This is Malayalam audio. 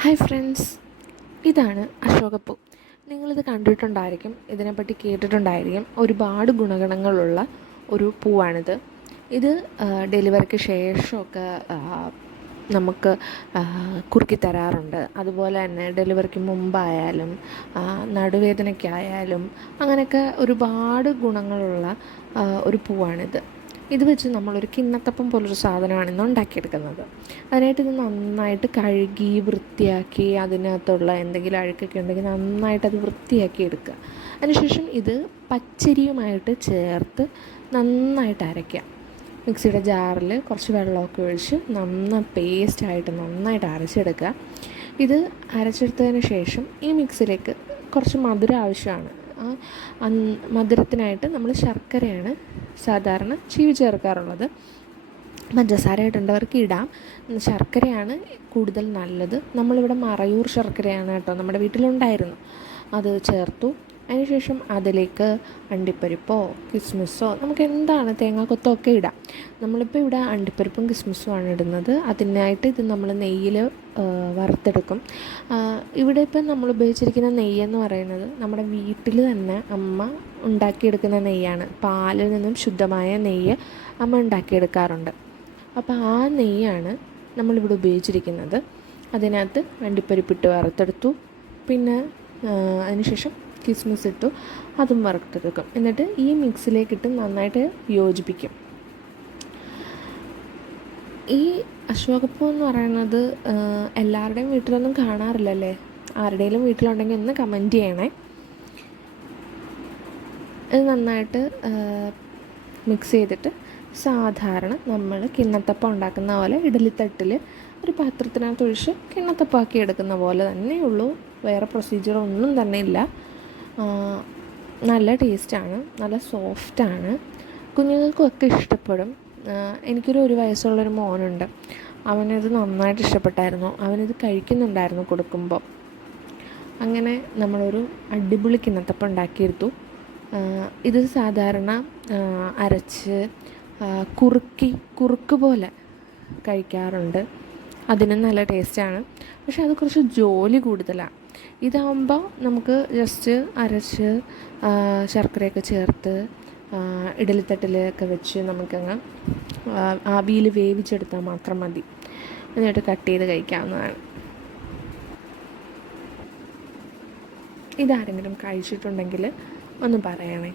ഹായ് ഫ്രണ്ട്സ്, ഇതാണ് അശോകപ്പൂ. നിങ്ങളിത് കണ്ടിട്ടുണ്ടായിരിക്കും, ഇതിനെപ്പറ്റി കേട്ടിട്ടുണ്ടായിരിക്കും. ഒരുപാട് ഗുണഗണങ്ങളുള്ള ഒരു പൂവാണിത്. ഇത് ഡെലിവറിക്ക് ശേഷമൊക്കെ നമുക്ക് കുറുക്കി തരാറുണ്ട്. അതുപോലെ തന്നെ ഡെലിവറിക്ക് മുമ്പായാലും നടുവേദനയ്ക്കായാലും അങ്ങനെയൊക്കെ ഒരുപാട് ഗുണങ്ങളുള്ള ഒരു പൂവാണിത്. ഇത് വെച്ച് നമ്മളൊരു കിണ്ണത്തപ്പം പോലൊരു സാധനമാണ് ഇന്ന് ഉണ്ടാക്കിയെടുക്കുന്നത്. അതിനായിട്ട് ഇത് നന്നായിട്ട് കഴുകി വൃത്തിയാക്കി അതിനകത്തുള്ള എന്തെങ്കിലും അഴുക്കൊക്കെ ഉണ്ടെങ്കിൽ നന്നായിട്ട് അത് വൃത്തിയാക്കി എടുക്കുക. അതിനുശേഷം ഇത് പച്ചരിയുമായിട്ട് ചേർത്ത് നന്നായിട്ട് അരയ്ക്കുക. മിക്സിയുടെ ജാറിൽ കുറച്ച് വെള്ളമൊക്കെ ഒഴിച്ച് പേസ്റ്റായിട്ട് നന്നായിട്ട് അരച്ചെടുക്കുക. ഇത് അരച്ചെടുത്തതിന് ശേഷം ഈ മിക്സിയിലേക്ക് കുറച്ച് മധുരം ആവശ്യമാണ്. മധുരത്തിനായിട്ട് നമ്മൾ ശർക്കരയാണ് സാധാരണ ചീവി ചേർക്കാറുള്ളത്. പഞ്ചസാര ഇടേണ്ടവർക്ക് ഇടാം. ശർക്കരയാണ് കൂടുതൽ നല്ലത്. നമ്മളിവിടെ മറയൂർ ശർക്കരയാണ് കേട്ടോ, നമ്മുടെ വീട്ടിലുണ്ടായിരുന്നു, അത് ചേർത്തു. അതിനുശേഷം അതിലേക്ക് അണ്ടിപ്പരിപ്പോ കിസ്മിസോ നമുക്ക് എന്താണ് തേങ്ങാക്കൊത്തോ ഒക്കെ ഇടാം. നമ്മളിപ്പോൾ ഇവിടെ അണ്ടിപ്പരിപ്പും കിസ്മിസുമാണ് ഇടുന്നത്. അതിനായിട്ട് ഇത് നമ്മൾ നെയ്യിൽ വറുത്തെടുക്കും. ഇവിടെ ഇപ്പം നമ്മൾ ഉപയോഗിച്ചിരിക്കുന്ന നെയ്യെന്ന് പറയുന്നത് നമ്മുടെ വീട്ടിൽ തന്നെ അമ്മ ഉണ്ടാക്കിയെടുക്കുന്ന നെയ്യാണ്. പാലിൽ നിന്നും ശുദ്ധമായ നെയ്യ് അമ്മ ഉണ്ടാക്കിയെടുക്കാറുണ്ട്. അപ്പോൾ ആ നെയ്യാണ് നമ്മളിവിടെ ഉപയോഗിച്ചിരിക്കുന്നത്. അതിനകത്ത് അണ്ടിപ്പരിപ്പിട്ട് വറുത്തെടുത്തു. പിന്നെ അതിനുശേഷം കിസ്മിസ് ഇട്ടു, അതും വറുത്തെടുക്കും. എന്നിട്ട് ഈ മിക്സിലേക്കിട്ട് നന്നായിട്ട് യോജിപ്പിക്കും. ഈ അശോകപ്പൂ എന്ന് പറയുന്നത് എല്ലാവരുടെയും വീട്ടിലൊന്നും കാണാറില്ലല്ലേ? ആരുടെയും വീട്ടിലുണ്ടെങ്കിൽ ഒന്ന് കമൻറ്റ് ചെയ്യണേ. ഇത് നന്നായിട്ട് മിക്സ് ചെയ്തിട്ട് സാധാരണ നമ്മൾ കിണ്ണത്തപ്പം ഉണ്ടാക്കുന്ന പോലെ ഇഡലിത്തട്ടിൽ ഒരു പാത്രത്തിനകത്ത് ഒഴിച്ച് കിണ്ണത്തപ്പാക്കി എടുക്കുന്ന പോലെ തന്നെയുള്ളൂ. വേറെ പ്രൊസീജിയറൊന്നും തന്നെ ഇല്ല. നല്ല ടേസ്റ്റാണ്, നല്ല സോഫ്റ്റാണ്. കുഞ്ഞുങ്ങൾക്കൊക്കെ ഇഷ്ടപ്പെടും. എനിക്കൊരു 1 വയസ്സുള്ളൊരു മോനുണ്ട്. അവനത് നന്നായിട്ട് ഇഷ്ടപ്പെട്ടായിരുന്നു. അവനിത് കഴിക്കുന്നുണ്ടായിരുന്നു കൊടുക്കുമ്പോൾ. അങ്ങനെ നമ്മളൊരു അടിപൊളി കിണ്ണത്തപ്പം ഉണ്ടാക്കിയെടുത്തു. ഇത് സാധാരണ അരച്ച് കുറുക്ക് പോലെ കഴിക്കാറുണ്ട്. അതിനും നല്ല ടേസ്റ്റാണ്. പക്ഷെ അത് കുറച്ച് ജോലി കൂടുതലാണ്. ഇതാകുമ്പോൾ നമുക്ക് ജസ്റ്റ് അരച്ച് ശർക്കരയൊക്കെ ചേർത്ത് ഇഡലിത്തട്ടിലൊക്കെ വെച്ച് നമുക്കങ്ങ് ആവിയിൽ വേവിച്ചെടുത്താൽ മാത്രം മതി. എന്നിട്ട് കട്ട് ചെയ്ത് കഴിക്കാവുന്നതാണ്. ഇതാരെങ്കിലും കഴിച്ചിട്ടുണ്ടെങ്കിൽ ഒന്ന് പറയണേ.